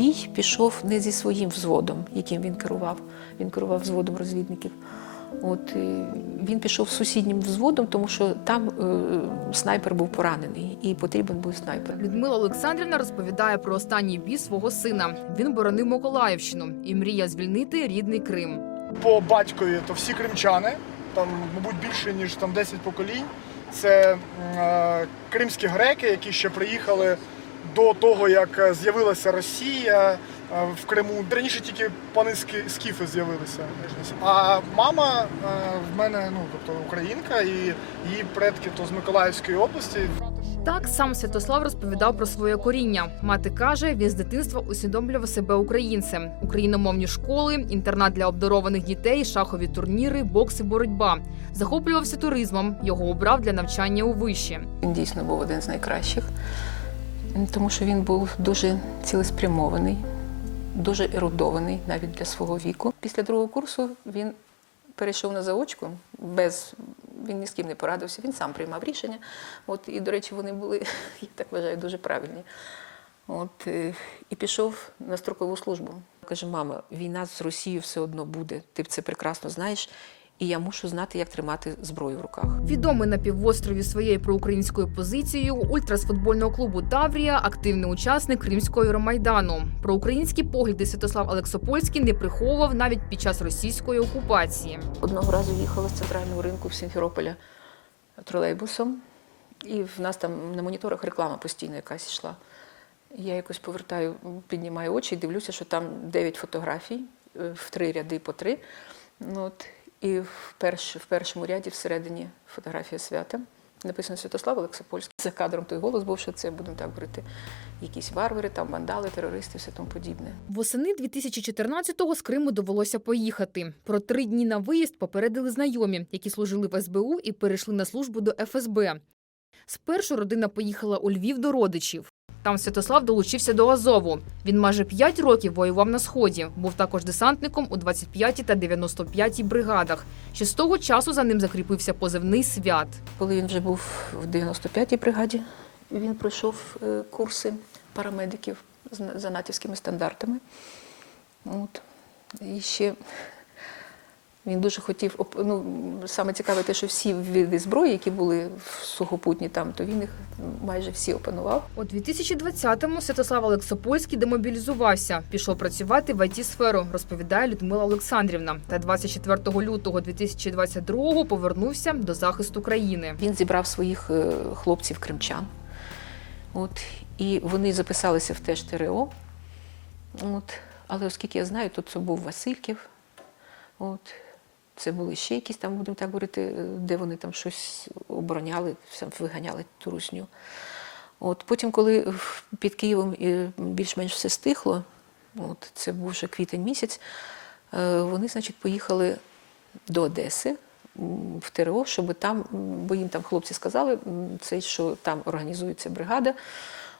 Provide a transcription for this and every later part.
бій пішов не зі своїм взводом, яким він керував. Він керував взводом розвідників. От він пішов з сусіднім взводом, тому що там е, снайпер був поранений і потрібен був снайпер. Людмила Олександрівна розповідає про останній бій свого сина. Він боронив Миколаївщину і мріяв звільнити рідний Крим. По батькові то всі кримчани, там, мабуть, більше ніж там 10 поколінь. Це е, кримські греки, які ще приїхали до того, як е, з'явилася Росія е, в Криму. Раніше тільки пани ски- скіфи з'явилися. А мама е, в мене ну, тобто українка, і її предки то з Миколаївської області. Так сам Святослав розповідав про своє коріння. Мати каже, він з дитинства усвідомлював себе українцем. Україномовні школи, інтернат для обдарованих дітей, шахові турніри, бокс і боротьба. Захоплювався туризмом. Його обрав для навчання у виші. Він дійсно був один з найкращих, тому що він був дуже цілеспрямований, дуже ерудований навіть для свого віку. Після другого курсу він перейшов на заочку, без, він ні з ким не порадився, він сам приймав рішення. От, і, до речі, вони були, я так вважаю, дуже правильні. От, е, і пішов на строкову службу. Каже, мама, війна з Росією все одно буде, ти це прекрасно знаєш, і я мушу знати, як тримати зброю в руках. Відомий на півострові своєю проукраїнською позицією, ультра футбольного клубу Таврія, активний учасник Кримського Євромайдану. Про українські погляди Святослав Олексопольський не приховував навіть під час російської окупації. Одного разу їхала з центрального ринку в Сімферополя тролейбусом, і в нас там на моніторах реклама постійно якась йшла. Я якось повертаю, піднімаю очі і дивлюся, що там 9 фотографій е, в три ряди по три. Ну, от, і в, перш, в першому ряді всередині фотографія свята. Написано Святослав Олексопольський. За кадром той голос був, що це, будемо так говорити, якісь варвари, там вандали, терористи, все тому подібне. Восени 2014-го з Криму довелося поїхати. Про три дні на виїзд попередили знайомі, які служили в СБУ і перейшли на службу до ФСБ. Спершу родина поїхала у Львів до родичів. Там Святослав долучився до Азову. Він майже 5 років воював на сході. Був також десантником у 25-й та 95-й бригадах. Ще з того часу за ним закріпився позивний свят. Коли він вже був в 95-й бригаді, він пройшов е, курси парамедиків за натівськими стандартами. От. І ще він дуже хотів, ну, саме цікаве те, що всі види зброї, які були в сухопутні там, то він їх майже всі опанував. У 2020-му Святослав Олексопольський демобілізувався, пішов працювати в ІТ-сферу, розповідає Людмила Олександрівна. Та 24 лютого 2022-го повернувся до захисту країни. Він зібрав своїх е, хлопців кримчан. От, і вони записалися в теж ТРО. От, але оскільки я знаю, то це був Васильків. От, це були ще якісь там, будемо так говорити, е, де вони там щось обороняли, виганяли ту русню. От, потім, коли під Києвом е, більш-менш все стихло, от, це був вже квітень місяць, е, вони, значить, поїхали до Одеси в ТРО, щоб там, бо їм там хлопці сказали, це, що там організується бригада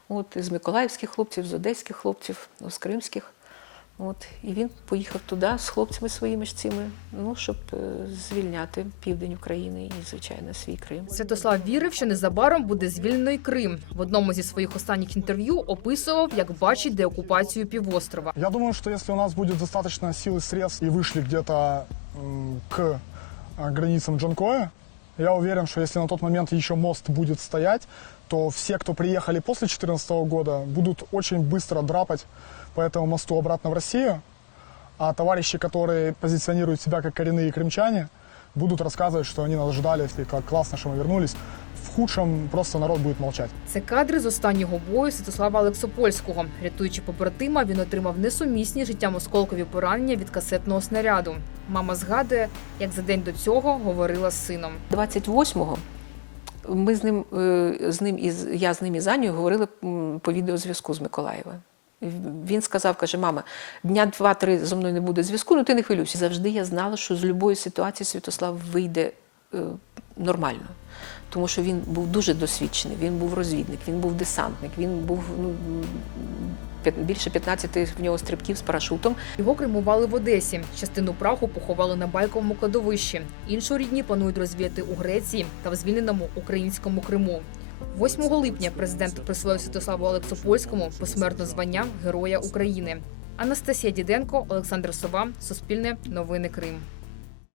от, з миколаївських хлопців, з одеських хлопців, з кримських. От, і він поїхав туди з хлопцями своїми ж цими, ну, щоб е, звільняти південь України і, звичайно, свій Крим. Святослав вірив, що незабаром буде звільнено й Крим. В одному зі своїх останніх інтерв'ю описував, як бачить деокупацію півострова. Я думаю, что если у нас будет достаточно сил и средств и вышли где-то к а, границам Джанкоя, я уверен, что если на тот момент еще мост будет стоять, то все, кто приехали после 2014 года, будут очень быстро драпать по этому мосту обратно в Россию, а товарищи, которые позиционируют себя как коренные крымчане, будут рассказывать, что они нас ждали, и как классно, что мы вернулись. В худшем просто народ будет молчать. Це кадри з останнього бою Святослава Олексопольського. Рятуючи побратима, він отримав несумісні життям осколкові поранення від касетного снаряду. Мама згадує, як за день до цього говорила з сином. 28-го ми з ним, е, з ним із, я з ним і з Анею говорили по відеозв'язку з Миколаєва. Він сказав, каже, мама, дня два-три зо мною не буде зв'язку, ну ти не хвилюйся. Завжди я знала, що з будь-якої ситуації Святослав вийде е, нормально. Тому що він був дуже досвідчений, він був розвідник, він був десантник, він був ну, більше 15 в нього стрибків з парашутом. Його кремували в Одесі. Частину праху поховали на байковому кладовищі. Іншу рідні планують розвіяти у Греції та в звільненому українському Криму. 8 липня президент присвоїв Святославу Олексопольському посмертне звання Героя України. Анастасія Діденко, Олександр Сова, Суспільне, Новини Крим.